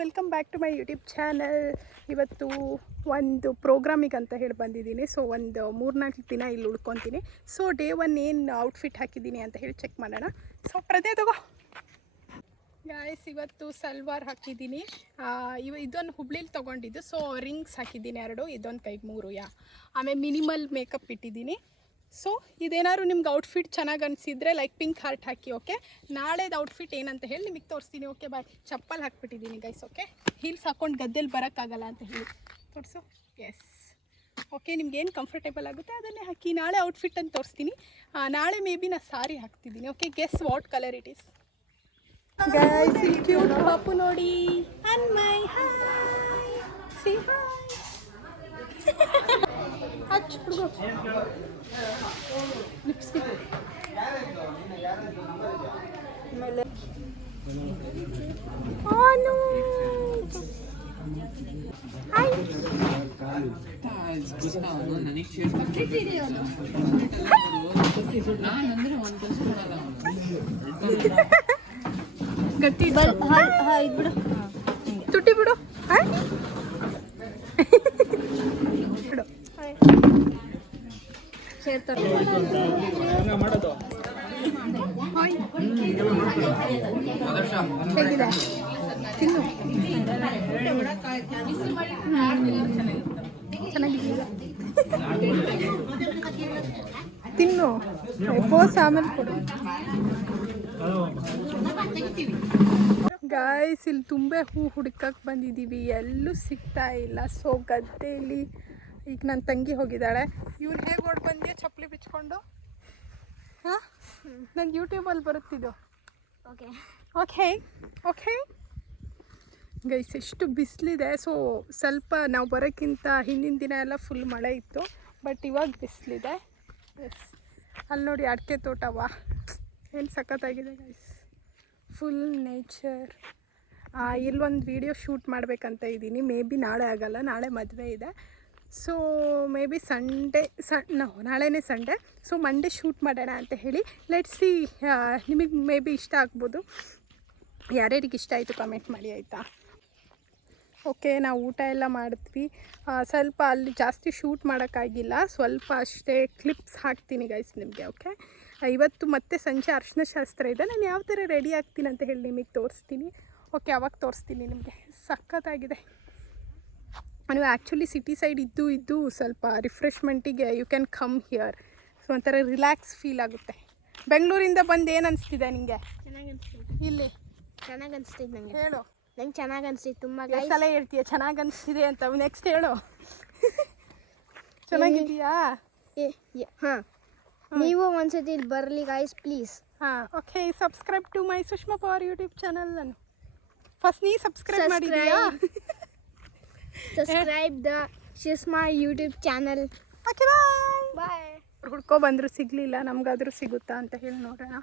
Welcome back to my YouTube channel ಇವತ್ತು ಒಂದು ಪ್ರೋಗ್ರಾಮಿಗೆ ಅಂತ ಹೇಳಿ ಬಂದಿದ್ದೀನಿ. ಸೊ ಒಂದು ಮೂರ್ನಾಲ್ಕು ದಿನ ಇಲ್ಲಿ ಉಳ್ಕೊತೀನಿ. ಸೊ ಡೇ ಒನ್ ಏನು ಔಟ್ಫಿಟ್ ಹಾಕಿದ್ದೀನಿ ಅಂತ ಹೇಳಿ ಚೆಕ್ ಮಾಡೋಣ. ಸೊ ಪ್ರದೇ ತಗೋ. ಗಾಯ್ಸ್ ಇವತ್ತು ಸಲ್ವಾರ್ ಹಾಕಿದ್ದೀನಿ. ಇವ ಇದೊಂದು ಹುಬ್ಳಿಲಿ ತೊಗೊಂಡಿದ್ದು. ಸೊ ರಿಂಗ್ಸ್ ಹಾಕಿದ್ದೀನಿ ಎರಡು. ಇದೊಂದು ಕೈಗೆ ಮೂರು, ಯಾ. ಆಮೇಲೆ ಮಿನಿಮಲ್ ಮೇಕಪ್ ಇಟ್ಟಿದ್ದೀನಿ. ಸೊ ಇದೇನಾದ್ರು ನಿಮ್ಗೆ ಔಟ್ಫಿಟ್ ಚೆನ್ನಾಗಿ ಅನಿಸಿದ್ರೆ ಲೈಕ್ ಪಿಂಕ್ ಹಾರ್ಟ್ ಹಾಕಿ ಓಕೆ ನಾಳೆದು ಔಟ್ಫಿಟ್ ಏನಂತ ಹೇಳಿ ನಿಮಗೆ ತೋರಿಸ್ತೀನಿ ಓಕೆ ಬಾಯ್ ಚಪ್ಪಲ್ ಹಾಕ್ಬಿಟ್ಟಿದ್ದೀನಿ ಗೈಸ್ ಓಕೆ ಹೀಲ್ಸ್ ಹಾಕ್ಕೊಂಡು ಗದ್ದೆಲಿ ಬರೋಕ್ಕಾಗಲ್ಲ ಅಂತ ಹೇಳಿ. ತೋರಿಸು? ಎಸ್ ಓಕೆ ನಿಮ್ಗೆ ಏನು ಕಂಫರ್ಟೇಬಲ್ ಆಗುತ್ತೆ ಅದನ್ನೇ ಹಾಕಿ, ನಾಳೆ ಔಟ್ಫಿಟ್ ಅಂತ ತೋರಿಸ್ತೀನಿ. ನಾಳೆ ಮೇ ಬಿ ನಾನು ಸಾರಿ ಹಾಕ್ತಿದ್ದೀನಿ okay guess what colour it is guys cute ಪಾಪು ನೋಡಿ. ಆನ್ ಮೈ ಹಾಯ್ ಸಿ ಹಚ್ಚು ಹುಡುಗು ಲಿಪ್ಸ್ಟಿಕ್ ಆಮೇಲೆ ಆನು ಹಾಯ್ ಗಟ್ಟಿ ಬಿಡು ತುಟಿ ಬಿಡು ಹಾಯ್ ತಿನ್ನು ತಿನ್ನು. ಬೋಸ್ ಆಮೇಲೆ ಕೊಡು. ಗಾಯ್ಸ್ ಇಲ್ಲಿ ತುಂಬೆ ಹೂ ಹುಡ್ಕಕ್ಕೆ ಬಂದಿದ್ದೀವಿ. ಎಲ್ಲೂ ಸಿಗ್ತಾ ಇಲ್ಲ. ಸೊ ಗದ್ದೆಯಲ್ಲಿ ಈಗ ನನ್ನ ತಂಗಿ ಹೋಗಿದ್ದಾಳೆ. ಇವ್ರು ಹೇಗೆ ಓಡ್ ಬಂದ್ಯಾ ಚಪ್ಪಲಿ ಬಿಚ್ಕೊಂಡು. ಹಾಂ? ನಂಗೆ ಯೂಟ್ಯೂಬಲ್ಲಿ ಬರುತ್ತಿದ್ದು ಓಕೆ ಓಕೆ ಓಕೆ ಗೈಸ್ ಎಷ್ಟು ಬಿಸಿಲಿದೆ. ಸೊ ಸ್ವಲ್ಪ ನಾವು ಬರೋಕ್ಕಿಂತ ಹಿಂದಿನ ದಿನ ಎಲ್ಲ ಫುಲ್ ಮಳೆ ಇತ್ತು. ಬಟ್ ಇವಾಗ ಬಿಸಿಲಿದೆ. ಎಸ್ ಅಲ್ಲಿ ನೋಡಿ ಅಡಿಕೆ ತೋಟವ. ಏನು ಸಖತ್ತಾಗಿದೆ ಗೈಸ್ ಫುಲ್ ನೇಚರ್ ಇಲ್ಲೊಂದು ವಿಡಿಯೋ ಶೂಟ್ ಮಾಡಬೇಕಂತ ಇದ್ದೀನಿ ಮೇ ಬಿ ನಾಳೆ ಆಗಲ್ಲ. ನಾಳೆ ಮದುವೆ ಇದೆ. ಸೊ ಮೇ ಬಿ ಸಂಡೇ ಸ ನಾವು ನಾಳೆನೇ ಸಂಡೇ ಸೊ ಮಂಡೇ ಶೂಟ್ ಮಾಡೋಣ ಅಂತ ಹೇಳಿ. ಲೆಟ್ ಸಿ ನಿಮಗೆ ಮೇ ಬಿ ಇಷ್ಟ ಆಗ್ಬೋದು. ಯಾರ್ಯಾರಿಗೆ ಇಷ್ಟ ಆಯಿತು ಕಮೆಂಟ್ ಮಾಡಿ ಆಯಿತಾ? ಓಕೆ ನಾವು ಊಟ ಎಲ್ಲ ಮಾಡಿದ್ವಿ. ಸ್ವಲ್ಪ ಅಲ್ಲಿ ಜಾಸ್ತಿ ಶೂಟ್ ಮಾಡೋಕ್ಕಾಗಿಲ್ಲ. ಸ್ವಲ್ಪ ಅಷ್ಟೇ ಕ್ಲಿಪ್ಸ್ ಹಾಕ್ತೀನಿ ಗೈಸ್ ನಿಮಗೆ ಓಕೆ ಇವತ್ತು ಮತ್ತೆ ಸಂಜೆ ಅರ್ಶಿನ ಶಾಸ್ತ್ರ ಇದೆ. ನಾನು ಯಾವ ಥರ ರೆಡಿ ಆಗ್ತೀನಿ ಅಂತ ಹೇಳಿ ನಿಮಗೆ ತೋರಿಸ್ತೀನಿ. ಓಕೆ ಅವಾಗ ತೋರಿಸ್ತೀನಿ ನಿಮಗೆ. ಸಖತ್ತಾಗಿದೆ. ನೀವು ಆ್ಯಕ್ಚುಲಿ ಸಿಟಿ ಸೈಡ್ ಇದ್ದು ಇದ್ದು ಸ್ವಲ್ಪ ರಿಫ್ರೆಶ್ಮೆಂಟಿಗೆ you can come here so ಒಂಥರ ರಿಲ್ಯಾಕ್ಸ್ ಫೀಲ್ ಆಗುತ್ತೆ. ಬೆಂಗಳೂರಿಂದ ಬಂದು ಏನು ಅನಿಸ್ತಿದೆ ನಿಮಗೆ ಚೆನ್ನಾಗಿ ಅನ್ಸ್ತಿದೆ. ಇಲ್ಲಿ. ಚೆನ್ನಾಗಿ ಅನಿಸ್ತಿದೆ ನನಗೆ ಹೇಳು. ನಂಗೆ ಚೆನ್ನಾಗಿ ಅನಿಸ್ತಿತ್ತು ತುಂಬ ಸಲ ಹೇಳ್ತೀಯ ಚೆನ್ನಾಗಿ ಅನಿಸ್ತಿದೆ ಅಂತ ನೆಕ್ಸ್ಟ್ ಹೇಳು. ಚೆನ್ನಾಗಿದೆಯಾ ಹಾಂ. ನೀವು ಒಂದ್ಸತಿ ಇಲ್ಲಿ ಬರಲಿ ಗಾಯ್ಸ್ ಪ್ಲೀಸ್ ಹಾಂ okay subscribe to my Sushma power YouTube channel ನಾನು ಫಸ್ಟ್ ನೀ ಸಬ್ಸ್ಕ್ರೈಬ್ ಮಾಡಿದೀಯಾ? Subscribe the ಶಿಸ್ಮಾ YouTube channel okay bye bye ಹುಡ್ಕೋ ಬಂದರೂ ಸಿಗಲಿಲ್ಲ, ನಮಗಾದರೂ ಸಿಗುತ್ತಾ ಅಂತ ಹೇಳಿ ನೋಡೋಣ.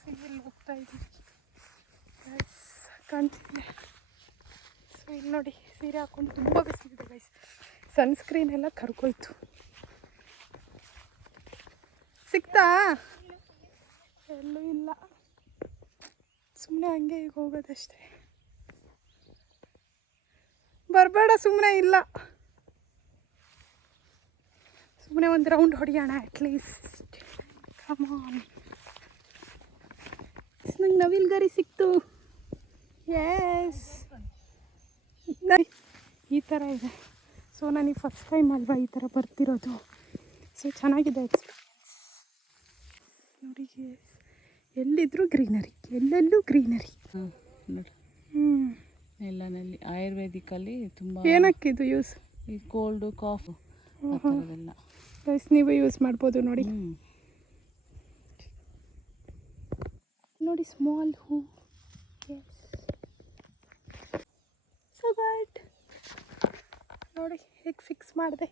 ಸಿಗಲಿ ಹೋಗ್ತಾ ಇದ್ದೀವಿ ಬಸ್ ಸೊ ಇಲ್ಲಿ ನೋಡಿ, ಸೀರೆ ಹಾಕೊಂಡು ತುಂಬ ಬಿಸಿಲಿದೆ ಗೈಸ್ ಸನ್ಸ್ಕ್ರೀನ್ ಎಲ್ಲ ಕರ್ಕೋಯ್ತು ಸಿಗ್ತಾ? ಎಲ್ಲೂ ಇಲ್ಲ. ಸುಮ್ಮನೆ ಹಂಗೆ ಈಗ ಹೋಗೋದಷ್ಟೇ. ಬರಬೇಡ ಸುಮ್ಮನೆ ಇಲ್ಲ. ಸುಮ್ಮನೆ ಒಂದು ರೌಂಡ್ ಹೊಡಿಯೋಣ ಅಟ್ಲೀಸ್ಟ್ ಕಮಾನ್ ನಂಗೆ ನವಿಲ್ ಗರಿ ಸಿಕ್ತು. ಎಸ್ ಈ ಥರ ಇದೆ. ಸೊ ನನಗೆ ಫಸ್ಟ್ ಟೈಮ್ ಅಲ್ವಾ ಈ ಥರ ಬರ್ತಿರೋದು. ಸೊ ಚೆನ್ನಾಗಿದೆ ಎಕ್ಸ್ಪೀರಿಯನ್ಸ್ ನೋಡಿ ಎಸ್ ಎಲ್ಲಿದ್ರೂ ಗ್ರೀನರಿ ಎಲ್ಲೆಲ್ಲೂ ಗ್ರೀನರಿ ಹ್ಞೂ ಎಲ್ಲನಲ್ಲಿ ಆಯುರ್ವೇದಿಕಲ್ಲಿ ತುಂಬ ಏನಕ್ಕಿದು ಯೂಸ್ ಈ ಕೋಲ್ಡು ಕಾಫ್ ಅದೆಲ್ಲ ಥರದ್ದೆಲ್ಲ. ಗೈಸ್ ನೀವು ಯೂಸ್ ಮಾಡ್ಬೋದು ನೋಡಿ. ನೋಡಿ ಸ್ಮಾಲ್ ಹೂ. ಸೊ ಗುಡ್ ನೋಡಿ ಹೇಗೆ ಫಿಕ್ಸ್ ಮಾಡಿದೆ.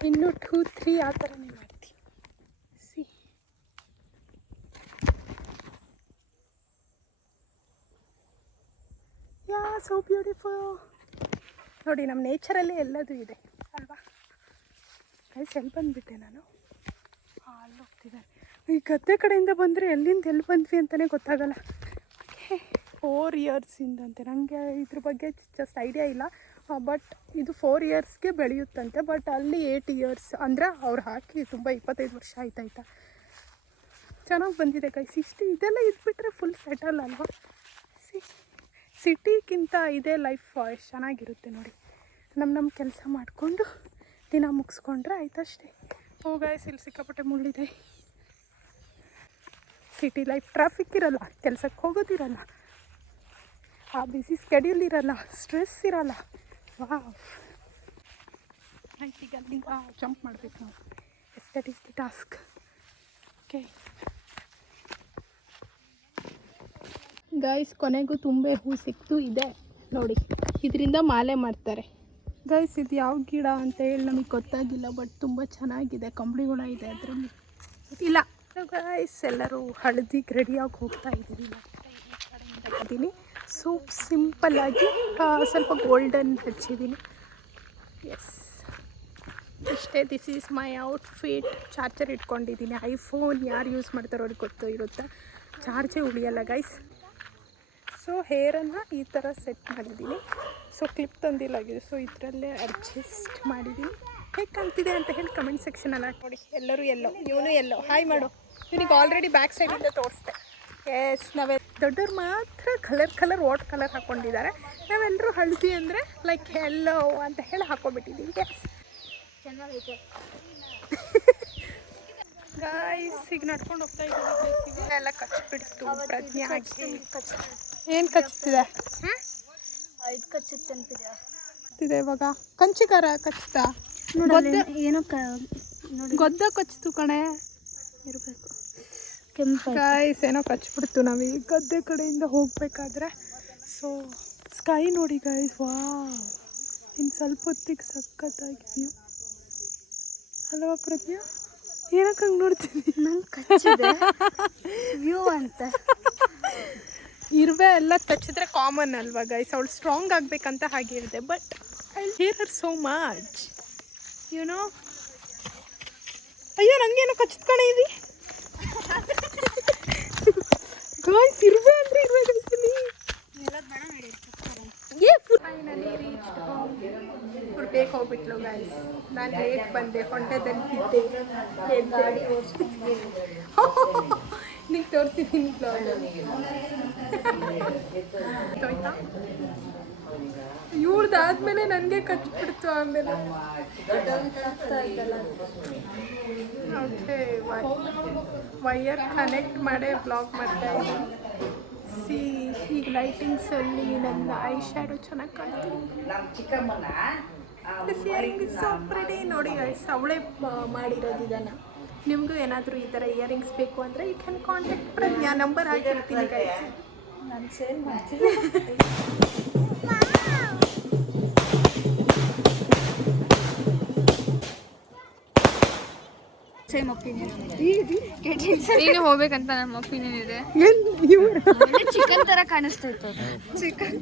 ಇನ್ನೂ ಟೂ ತ್ರೀ ಆ ಥರನೇ ಮಾಡ್ತೀನಿ ಸಿ ಯಾ ಸೋ ಬ್ಯೂಟಿಫುಲ್ ನೋಡಿ ನಮ್ಮ ನೇಚರಲ್ಲಿ ಎಲ್ಲದೂ ಇದೆ, ಅಲ್ವಾ? ಕೈ ಎಲ್ಲಿ ಬಂದುಬಿಟ್ಟೆ ನಾನು. ಅಲ್ಲಿ ಹೋಗ್ತಿದ್ದಾರೆ. ಈ ಗದ್ದೆ ಕಡೆಯಿಂದ ಬಂದರೆ ಎಲ್ಲಿಂದ ಎಲ್ಲಿ ಬಂದ್ವಿ ಅಂತಲೇ ಗೊತ್ತಾಗಲ್ಲ. ಓಕೆ ಫೋರ್ ಇಯರ್ಸಿಂದಂತೆ ನನಗೆ ಇದ್ರ ಬಗ್ಗೆ ಜಸ್ಟ್ ಐಡಿಯಾ ಇಲ್ಲ. ಬಟ್ ಇದು ಫೋರ್ ಇಯರ್ಸ್ಗೆ ಬೆಳೆಯುತ್ತಂತೆ. ಬಟ್ ಅಲ್ಲಿ ಏಯ್ಟ್ ಇಯರ್ಸ್ ಅಂದರೆ ಅವ್ರು ಹಾಕಿ ತುಂಬ ಇಪ್ಪತ್ತೈದು ವರ್ಷ ಆಯ್ತಾಯ್ತಾ ಚೆನ್ನಾಗಿ ಬಂದಿದೆ ಕೈಸ್ ಇಷ್ಟು ಇದೆಲ್ಲ ಇದ್ಬಿಟ್ರೆ ಫುಲ್ ಸೆಟಲ್ ಅಲ್ವಾ? ಸಿ ಸಿಟಿಗಿಂತ ಇದೇ ಲೈಫ್ ಎಷ್ಟು ಚೆನ್ನಾಗಿರುತ್ತೆ ನೋಡಿ. ನಮ್ಮ ನಮ್ಮ ಕೆಲಸ ಮಾಡಿಕೊಂಡು ದಿನ ಮುಗಿಸ್ಕೊಂಡ್ರೆ ಆಯ್ತಷ್ಟೇ. ಹೋಗಾಯ್ಸ್ ಇಲ್ಲಿ ಸಿಕ್ಕಾಪಟ್ಟೆ ಮುಳ್ಳಿದೆ. ಸಿಟಿ ಲೈಫ್ ಟ್ರಾಫಿಕ್ ಇರಲ್ಲ ಕೆಲಸಕ್ಕೆ ಹೋಗೋದಿರಲ್ಲ ಆ ಬಿಸಿ ಸ್ಕೆಡ್ಯೂಲ್ ಇರಲ್ಲ ಸ್ಟ್ರೆಸ್ ಇರಲ್ಲ. ವಾ ಆಯ್ತು ಜಂಪ್ ಮಾಡಬೇಕು ನಾವು. Yes that is the task okay guys ಕೊನೆಗೂ ತುಂಬೆ ಹೂ ಸಿಕ್ತು, ಇದೆ ನೋಡಿ. ಇದರಿಂದ ಮಾಲೆ ಮಾಡ್ತಾರೆ. ಗೈಸ್ ಇದು ಯಾವ ಗಿಡ ಅಂತ ಹೇಳಿ ನಮಗೆ ಗೊತ್ತಾಗಿಲ್ಲ ಬಟ್ ತುಂಬ ಚೆನ್ನಾಗಿದೆ, ಕಂಬಳಿ ಹುಳ ಇದೆ ಅದರಲ್ಲಿ. ಇಲ್ಲ. ಗೈಸ್ ಎಲ್ಲರೂ ಹಳದಿಗೆ ರೆಡಿಯಾಗಿ ಹೋಗ್ತಾ ಇದ್ದೀವಿ. ಇದ್ದೀನಿ ಸೂಪ್ ಸಿಂಪಲ್ಲಾಗಿ ಸ್ವಲ್ಪ ಗೋಲ್ಡನ್ ಹಚ್ಚಿದ್ದೀನಿ. ಎಸ್ ಇಷ್ಟೇ this is my outfit charger ಇಟ್ಕೊಂಡಿದ್ದೀನಿ. ಐಫೋನ್ ಯಾರು ಯೂಸ್ ಮಾಡ್ತಾರೋ ಅವ್ರಿಗೆ ಗೊತ್ತು ಇರುತ್ತೆ? ಚಾರ್ಜೇ ಉಳಿಯಲ್ಲ ಗೈಸ್ ಸೊ ಹೇರನ್ನು ಈ ಥರ ಸೆಟ್ ಮಾಡಿದ್ದೀನಿ. ಸೊ ಕ್ಲಿಪ್ ತಂದಿಲ್ಲಾಗಿದೆ. ಸೊ ಇದರಲ್ಲೇ ಅಡ್ಜಸ್ಟ್ ಮಾಡಿದ್ದೀನಿ. ಹೇಗೆ ಕಾಣ್ತಿದೆ ಅಂತ ಹೇಳಿ ಕಮೆಂಟ್ ಸೆಕ್ಷನಲ್ಲಿ ನೋಡಿ, ಎಲ್ಲರೂ ಎಲ್ಲೋ ಇವನು ಎಲ್ಲೋ ಹಾಯ್ ಮಾಡು. ಇವನಿಗೆ ಆಲ್ರೆಡಿ ಬ್ಯಾಕ್ ಸೈಡಿಂದ ತೋರಿಸ್ದೆ. ಎಸ್ ನಾವೇ ದೊಡ್ಡವ್ರು ಮಾತ್ರ ಕಲರ್ ಕಲರ್ ವಾಟ್ ಕಲರ್ ಹಾಕ್ಕೊಂಡಿದ್ದಾರೆ ನಾವೆಲ್ಲರೂ ಹಳದಿ ಅಂದರೆ ಲೈಕ್ ಎಲ್ಲೋ ಅಂತ ಹೇಳಿ ಹಾಕ್ಕೊಬಿಟ್ಟಿದ್ದೀವಿ ಎಸ್ ಚೆನ್ನಾಗೈತೆ ಗಾಯ್ಸ್ ಈಗ ನಡ್ಕೊಂಡು ಹೋಗ್ತಾ ಇದ್ದೀವಿ. ಎಲ್ಲ ಕಚ್ಚಿಬಿಡ್ತು ಪ್ರಜ್ಞೆ ಕಚ್ಚುತ್ತೆ ಏನು ಕಚ್ತಿದೆ? ಇದು ಕಚ್ಚುತ್ತೆ ಅಂತಿದೆ ಇದೆ ಇವಾಗ. ಕಂಚಿಕಾರ ಕಚ್ತಾ ನೋಡಿ ಏನೋ ಕ ನೋಡಿ. ಗೊದ್ದ ಕಚ್ತು ಕಣೆ. ಇರಬೇಕು. ಕೆಂಪು ಏನೋ ಕಚ್ಬಿಡ್ತು ನಾವು ಈ ಗದ್ದೆ ಕಡೆಯಿಂದ ಹೋಗ್ಬೇಕಾದ್ರೆ. ಸೊ ಸ್ಕೈ ನೋಡಿ ಗಾಯ್ಸ್ ವಾ ಇನ್ನು ಸ್ವಲ್ಪ ಹೊತ್ತಿಗೆ ಸಖತ್ತಾಗಿ ವ್ಯೂ ಅಲ್ವಾ ಪ್ರಜ್ಞಾ? ಏನಕ್ಕೆ ಹಂಗೆ ನೋಡ್ತೀನಿ? ನಂಗೆ ಕಚ್ಚಿದೆ. ವ್ಯೂ ಅಂತ. ಇರುವೆ ಎಲ್ಲ ಕಚ್ಚಿದ್ರೆ ಕಾಮನ್ ಅಲ್ವಾ ಗೈಸ್ ಅವಳು ಸ್ಟ್ರಾಂಗ್ ಆಗಬೇಕಂತ ಹಾಗೆ ಹೇಳಿದೆ but I hear her so much you know ಅಯ್ಯೋ ನಂಗೇನೋ ಕಚ್ಚಿದ್ಕಣೆ ಕಣೆ ಇಲ್ಲಿ. ಗಾಯ್ಸ್ ಇರುವೆ ಅಂದ್ರೆ ಹೋಗ್ಬಿಟ್ಲು ಗಾಯ್ಸ್ ನಾನು ಲೇಟ್ ಬಂದೆ, ಹೊಂಟದಲ್ಲಿ ಬಿದ್ದೆ. ನಿಂಗೆ ತೋರಿಸಿದ್ದೀನಿ ಆಯ್ತಾ? ಇವ್ರದ್ದಾದ್ಮೇಲೆ ನನಗೆ ಕಚ್ಬಿಡ್ತು ಆಮೇಲೆ. ಓಕೆ ವೈಯರ್ ಕನೆಕ್ಟ್ ಮಾಡೇ ಬ್ಲಾಕ್ ಮಾಡ್ತಾ ಇದ್ದೀನಿ ಸಿ ಈಗ ಲೈಟಿಂಗ್ಸಲ್ಲಿ ನನ್ನ ಐ ಶ್ಯಾಡೋ ಚೆನ್ನಾಗಿ ಕಾಣ್ತೀನಿ ಸೊ ಪ್ರಿಟಿ ನೋಡಿ ಗೈಸ್ ಅವಳೇ ಮಾಡಿರೋದು ಇದನ್ನು. ನಿಮಗೂ ಏನಾದರೂ ಈ ಥರ ಇಯರಿಂಗ್ಸ್ ಬೇಕು ಅಂದರೆ you can contact Pragna. Number ಹಾಕಿರ್ತೀನಿ ಗೈಸ್ ನಾನು ಸೇಲ್ ಮಾಡ್ತೀನಿ. ಸೇಮ್ ಒಪಿನಿಯನ್ ನೀನು ಹೋಗ್ಬೇಕಂತ ನಮ್ಮ ಒಪಿನಿಯನ್ ಇದೆ. ಚಿಕನ್ ತರ ಕಾಣಿಸ್ತಾ ಇತ್ತು. ಚಿಕನ್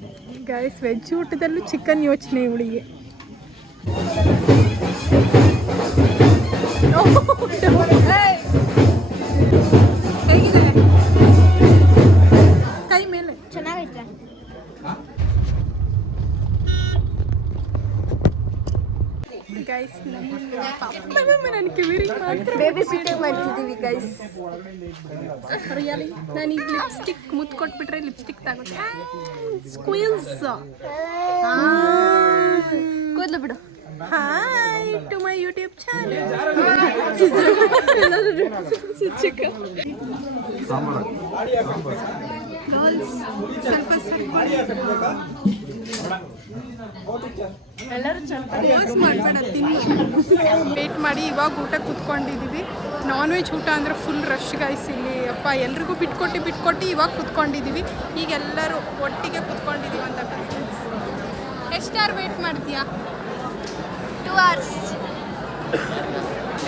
ಗೈಸ್ ವೆಜ್ ಊಟದಲ್ಲೂ ಚಿಕನ್ ಯೋಚನೆ ಇವಳಿಗೆ. ಕೈ ಮೇಲೆ ಚೆನ್ನಾಗೈತೆ ಗೈಸ್ ಮಾತ್ರ ಬೇಬಿ ಮಾಡ್ತಿದ್ದೀವಿ ಗೈಸ್ ರಿಯಲಿ ನಾನು ಈಗ ಲಿಪ್ಸ್ಟಿಕ್ ಮುತ್ತು ಕೊಟ್ಬಿಟ್ರೆ ಲಿಪ್ಸ್ಟಿಕ್ ತಗುತ್ತೆ ಸ್ಕ್ವಿಲ್ಸ್ ಕೂದಲು ಬಿಡು hi to my YouTube channel wait ಮಾಡಿ, ಇವಾಗ ಊಟ ಕೂತ್ಕೊಂಡಿದ್ದೀವಿ ನಾನ್ ವೆಜ್ ಊಟ ಅಂದ್ರೆ ಫುಲ್ ರಶ್ ಗೈಸ್ ಇಲ್ಲಿ. ಅಪ್ಪ, ಎಲ್ರಿಗೂ ಬಿಟ್ಕೊಟ್ಟು ಬಿಟ್ಕೊಟ್ಟು ಇವಾಗ ಕೂತ್ಕೊಂಡಿದ್ದೀವಿ ಈಗ ಎಲ್ಲರೂ ಒಟ್ಟಿಗೆ ಕೂತ್ಕೊಂಡಿದ್ದೀವಿ ಅಂತ ಎಷ್ಟಾರು ವೇಟ್ ಮಾಡ್ತೀಯಾ? ಟೂ ಅವರ್ಸ್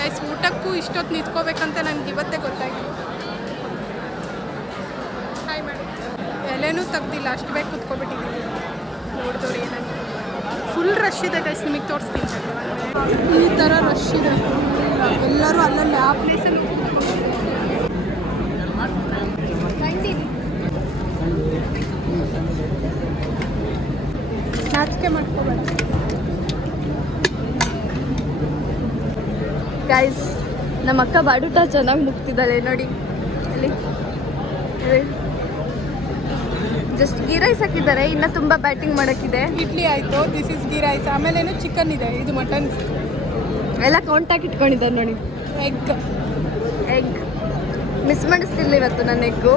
ಗೈಸ್, ಊಟಕ್ಕೂ ಇಷ್ಟೊತ್ತು ನಿಂತ್ಕೋಬೇಕಂತ ನನಗೆ ಇವತ್ತೇ ಗೊತ್ತಾಗಿಲ್ಲ ಹಾಯ್ ಮೇಡಮ್ ಎಲೆನೂ ತೆಗ್ದಿಲ್ಲ, ಅಷ್ಟು ಬೇಗ ಕುತ್ಕೋಬಿಟ್ಟಿದ್ದೀನಿ. ನೋಡಿದವ್ರು ಏನಂತ. ಫುಲ್ ರಶ್ ಇದೆ ಗೈಸ್ ನಿಮಗೆ ತೋರಿಸ್ತೀನಿ. ಈ ಥರ ರಶ್ ಇದೆ. ಎಲ್ಲರೂ ಅಲ್ಲಲ್ಲಿ, ಆ ಪ್ಲೇಸಲ್ಲಿ ನಾಚಿಕೆ ಮಾಡ್ಕೋಬೇಡ. ಗೈಸ್ ನಮ್ಮ ಅಕ್ಕ ಬಾಡೂಟ ಚೆನ್ನಾಗಿ ಮುಗ್ತಿದ್ದಾಳೆ ನೋಡಿ. ಅಲ್ಲಿ. ಜಸ್ಟ್ ಗೀ ರೈಸ್ ಹಾಕಿದ್ದಾರೆ ಇನ್ನೂ ತುಂಬ ಬ್ಯಾಟಿಂಗ್ ಮಾಡೋಕ್ಕಿದೆ. ಇಡ್ಲಿ ಆಯಿತು ದಿಸ್ ಇಸ್ ಗೀ ರೈಸ್ ಆಮೇಲೆ ಏನು ಚಿಕನ್ ಇದೆ ಇದು ಮಟನ್ ಎಲ್ಲ ಕೌಂಟಾಗಿ ಇಟ್ಕೊಂಡಿದ್ದಾರೆ ನೋಡಿ. ಎಗ್ ಎಗ್ ಮಿಸ್ ಮಾಡಿಸ್ತಿಲ್ಲ ಇವತ್ತು ನನ್ನ ಎಗ್ಗು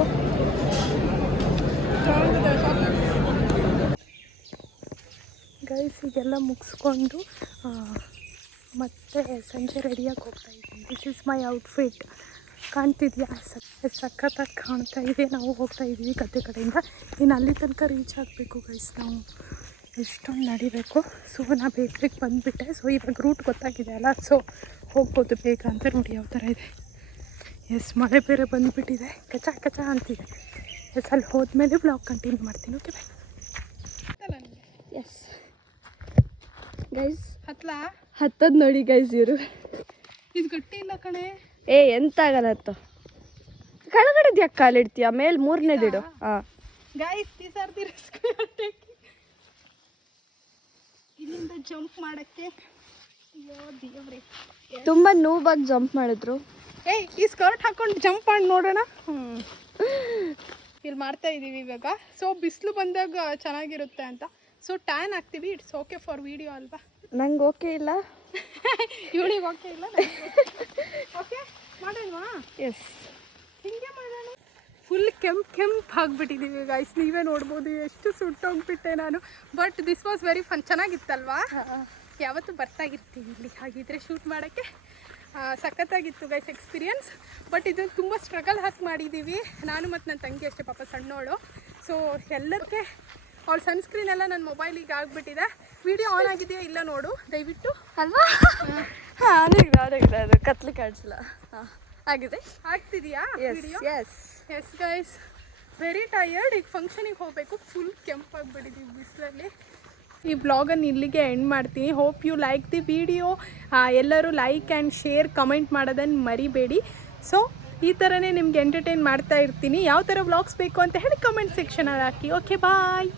ಗೈಸ್ ಈಗೆಲ್ಲ ಮುಗಿಸ್ಕೊಂಡು ಮತ್ತೆ ಸಂಜೆ ರೆಡಿಯಾಗಿ ಹೋಗ್ತಾ ಇದ್ದೀನಿ. ದಿಸ್ ಇಸ್ ಮೈ ಔಟ್ಫಿಟ್ ಕಾಣ್ತಿದ್ಯಾ? ಸಕ್ ಸಖತ್ತಾಗಿ ಕಾಣ್ತಾ ಇದೆ. ನಾವು ಹೋಗ್ತಾ ಇದ್ದೀವಿ ಗದ್ದೆ ಕಡೆಯಿಂದ. ಇನ್ನು ಅಲ್ಲಿ ತನಕ ರೀಚ್ ಆಗಬೇಕು ಗೈಸ್ ನಾವು ಎಷ್ಟೊಂದು ನಡಿಬೇಕು. ಸೊ ನಾ ಬೇಕ್ರಿಗೆ ಬಂದುಬಿಟ್ಟೆ. ಸೊ ಇವಾಗ ರೂಟ್ ಗೊತ್ತಾಗಿದೆ ಅಲ್ಲ? ಸೊ ಹೋಗ್ಬೋದು ಬೇಗ ಅಂತ ನೋಡಿ ಯಾವ ಥರ ಇದೆ. ಎಸ್ ಮಳೆ ಬೇರೆ ಬಂದುಬಿಟ್ಟಿದೆ. ಕಚ ಕಚ ಅಂತಿದೆ. ಎಸ್ ಅಲ್ಲಿ ಹೋದ್ಮೇಲೆ ಬ್ಲಾಗ್ ಕಂಟಿನ್ಯೂ ಮಾಡ್ತೀನಿ. ಓಕೆ ಎಸ್ ಗೈಸ್ ಹತ್ಲಾ? ಹತ್ತದ್ ನೋಡಿ ಗೈಸ್ ಇವರು. ಇದು ಗಟ್ಟಿ ಇಲ್ಲ ಕಣೆ. ಏ ಎಂತ ಆಗಲ್ಲ ಹತ್ತು ಕೆಳಗಡೆ ಯಾಕೆ ಕಾಲಿಡ್ತೀಯ ಮೇಲೆ ಮೂರನೇದಿಡು ಹಾಂ. ಗೈಸ್ ರಿಸ್ಕ್ ಇಲ್ಲಿಂದ ಜಂಪ್ ಮಾಡಕ್ಕೆ. ತುಂಬ ನೋವಾಗಿ ಜಂಪ್ ಮಾಡಿದ್ರು. ಏಯ್ ಈ ಸ್ಕರ್ಟ್ ಹಾಕೊಂಡು ಜಂಪ್ ಮಾಡಿ ನೋಡೋಣ. ಇಲ್ಲಿ ಮಾಡ್ತಾ ಇದ್ದೀವಿ ಇವಾಗ. ಸೊ ಬಿಸಿಲು ಬಂದಾಗ ಚೆನ್ನಾಗಿರುತ್ತೆ ಅಂತ. ಸೊ ಟ್ಯಾನ್ ಹಾಕ್ತೀವಿ. ಇಟ್ಸ್ ಓಕೆ ಫಾರ್ ವಿಡಿಯೋ ಅಲ್ವಾ? ನಂಗೆ ಓಕೆ ಇಲ್ಲ. ಇವಳಿಗೆ ಓಕೆ ಇಲ್ಲ ಓಕೆ ಮಾಡೋಣವಾ ಎಸ್ ಹಿಂಗೆ ಮಾಡೋಣ. ಫುಲ್ ಕೆಂಪ್ ಕೆಂಪ್ ಆಗಿಬಿಟ್ಟಿದ್ದೀವಿ ಗೈಸ್ ನೀವೇ ನೋಡ್ಬೋದು ಎಷ್ಟು ಸುಟ್ಟೋಗ್ಬಿಟ್ಟೆ ನಾನು. But this was very fun ಚೆನ್ನಾಗಿತ್ತಲ್ವಾ? ಯಾವತ್ತೂ ಬರ್ತಾಗಿರ್ತೀವಿ ಇಲ್ಲಿ. ಹಾಗಿದ್ರೆ ಶೂಟ್ ಮಾಡೋಕ್ಕೆ ಸಖತ್ತಾಗಿತ್ತು ಗೈಸ್ ಎಕ್ಸ್ಪೀರಿಯನ್ಸ್ ಬಟ್ ಇದು ತುಂಬ ಸ್ಟ್ರಗಲ್ ಹಾಕಿ ಮಾಡಿದ್ದೀವಿ ನಾನು ಮತ್ತು ನನ್ನ ತಂಗಿ ಅಷ್ಟೇ ಪಾಪ ಸಣ್ಣೋಳು. ಸೊ ಎಲ್ಲರಿಗೆ ಅವಳ ಸನ್ಸ್ಕ್ರೀನ್ ಎಲ್ಲ ನನ್ನ ಮೊಬೈಲಿಗೆ ಆಗಿಬಿಟ್ಟಿದೆ. ವಿಡಿಯೋ ಆನ್ ಆಗಿದೆಯಾ ಇಲ್ಲ ನೋಡು. ದಯವಿಟ್ಟು. ಅಲ್ವಾ? ಹಾಂ ಅದಾಗಿದೆ ಅದಾಗಿದೆ ಅದು ಕತ್ಲಿ ಕಾಣಿಸಿಲ್ಲ. ಹಾಂ ಆಗಿದೆ. ಆಗ್ತಿದೆಯಾ video yes yes guys very tired ಈಗ ಫಂಕ್ಷನಿಗೆ ಹೋಗಬೇಕು. ಫುಲ್ ಕೆಂಪಾಗಿಬಿಟ್ಟಿದ್ದೀವಿ ಬಿಸಿಲಲ್ಲಿ. ಈ ಬ್ಲಾಗನ್ನು ಇಲ್ಲಿಗೆ ಎಂಡ್ ಮಾಡ್ತೀನಿ. Hope you like the video ಎಲ್ಲರೂ ಲೈಕ್ ಆ್ಯಂಡ್ ಶೇರ್ ಕಮೆಂಟ್ ಮಾಡೋದನ್ನು ಮರಿಬೇಡಿ. ಸೊ ಈ ಥರನೇ ನಿಮ್ಗೆ ಎಂಟರ್ಟೈನ್ ಮಾಡ್ತಾ ಇರ್ತೀನಿ. ಯಾವ ಥರ ವ್ಲಾಗ್ಸ್ ಬೇಕು ಅಂತ ಹೇಳಿ ಕಮೆಂಟ್ ಸೆಕ್ಷನಲ್ಲಿ ಹಾಕಿ. Okay bye